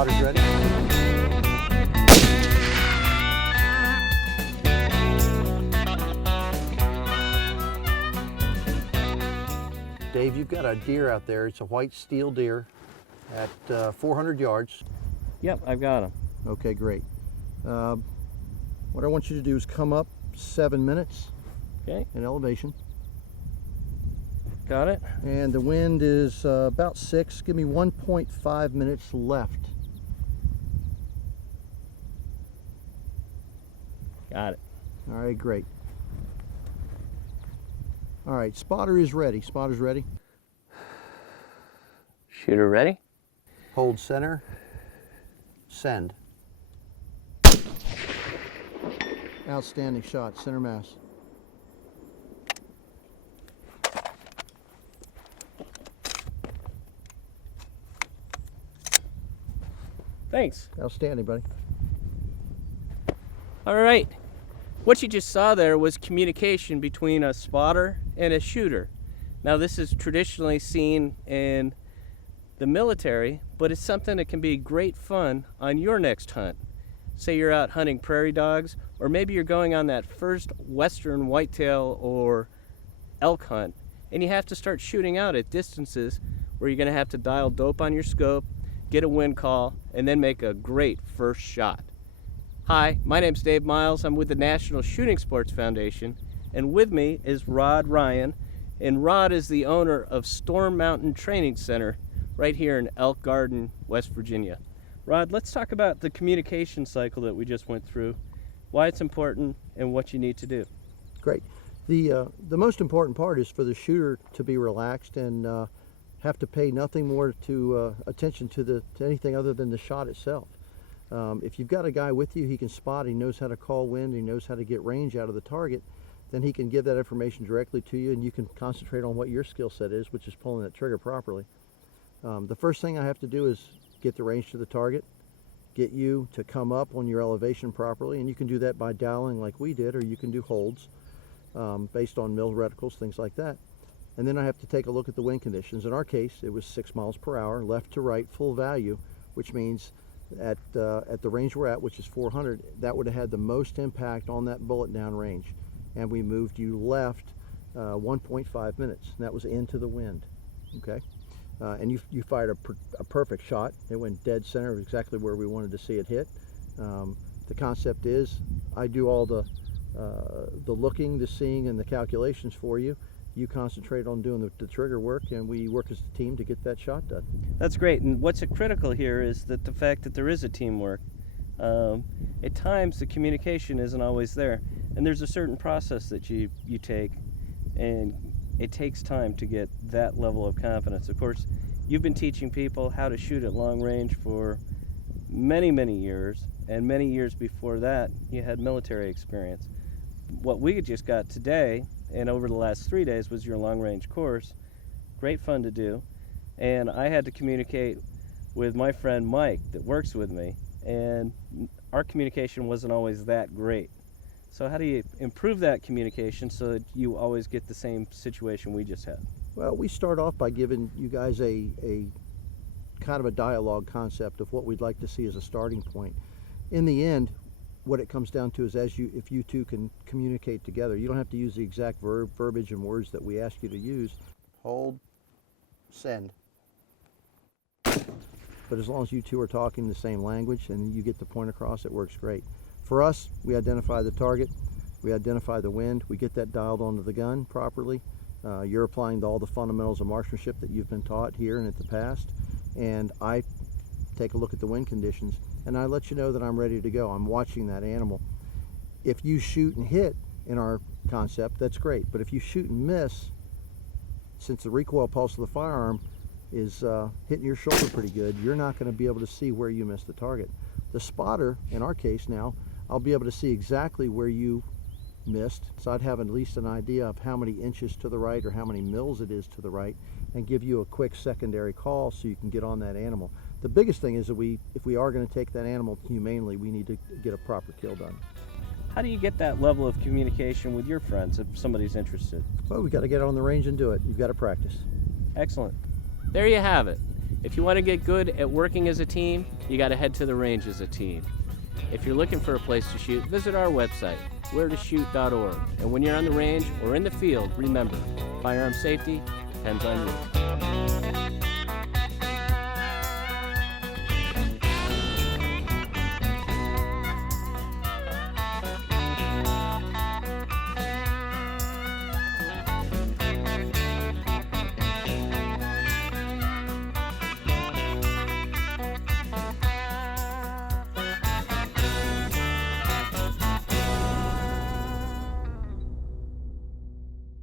Spotter's ready. Dave, you've got a deer out there. It's a white steel deer at 400 yards. Yep, I've got him. Okay, great. What I want you to do is come up 7 minutes Okay, in elevation. got it. And the wind is about 6. Give me 1.5 minutes left. Got it. All right, great. All right, spotter is ready. Spotter's ready. Shooter ready? Hold center. Send. Outstanding shot. Center mass. Thanks. Outstanding, buddy. All right. What you just saw there was communication between a spotter and a shooter. Now, this is traditionally seen in the military, but it's something that can be great fun on your next hunt. Say you're out hunting prairie dogs, or maybe you're going on that first western whitetail or elk hunt, and you have to start shooting out at distances where you're going to have to dial dope on your scope, get a wind call, and then make a great first shot. Hi, my name's Dave Miles. I'm with the National Shooting Sports Foundation, and with me is Rod Ryan, and Rod is the owner of Storm Mountain Training Center right here in Elk Garden, West Virginia. Rod, let's talk about the communication cycle that we just went through, why it's important, and what you need to do. Great. The most important part is for the shooter to be relaxed and have to pay nothing more to attention to anything other than the shot itself. If you've got a guy with you, he can spot, he knows how to call wind, he knows how to get range out of the target, then he can give that information directly to you, and you can concentrate on what your skill set is, which is pulling that trigger properly. The first thing I have to do is get the range to the target, get you to come up on your elevation properly, and you can do that by dialing like we did, or you can do holds based on mill reticles, things like that. And then I have to take a look at the wind conditions. In our case, it was 6 miles per hour, left to right, full value, which means at the range we're at, which is 400, that would have had the most impact on that bullet down range. And we moved you left 1.5 minutes, and that was into the wind, okay? And you fired a perfect shot. It went dead center, exactly where we wanted to see it hit. The concept is, I do all the looking, the seeing, and the calculations for you. You concentrate on doing the trigger work, and we work as a team to get that shot done. That's great, and what's critical here is that the fact that there is a teamwork. At times the communication isn't always there, and there's a certain process that you take, and it takes time to get that level of confidence. Of course, you've been teaching people how to shoot at long range for many, many years, and many years before that you had military experience. What we just got today and over the last 3 days was your long range course. Great fun to do, and I had to communicate with my friend Mike that works with me, and our communication wasn't always that great. So how do you improve that communication so that you always get the same situation we just had? Well, we start off by giving you guys a kind of a dialogue concept of what we'd like to see as a starting point. In the end, what it comes down to is if you two can communicate together. You don't have to use the exact verbiage and words that we ask you to use. Hold, send. But as long as you two are talking the same language and you get the point across, it works great. For us, we identify the target, we identify the wind, we get that dialed onto the gun properly. You're applying all the fundamentals of marksmanship that you've been taught here and at the past, and I take a look at the wind conditions, and I let you know that I'm ready to go. I'm watching that animal. If you shoot and hit in our concept, that's great, but if you shoot and miss, since the recoil pulse of the firearm is hitting your shoulder pretty good, you're not going to be able to see where you missed the target. The spotter, in our case now, I'll be able to see exactly where you missed, so I'd have at least an idea of how many inches to the right or how many mils it is to the right, and give you a quick secondary call so you can get on that animal. The biggest thing is that if we are going to take that animal humanely, we need to get a proper kill done. How do you get that level of communication with your friends if somebody's interested? Well, we've got to get on the range and do it. You've got to practice. Excellent. There you have it. If you want to get good at working as a team, you got to head to the range as a team. If you're looking for a place to shoot, visit our website, wheretoshoot.org. And when you're on the range or in the field, remember, firearm safety depends on you.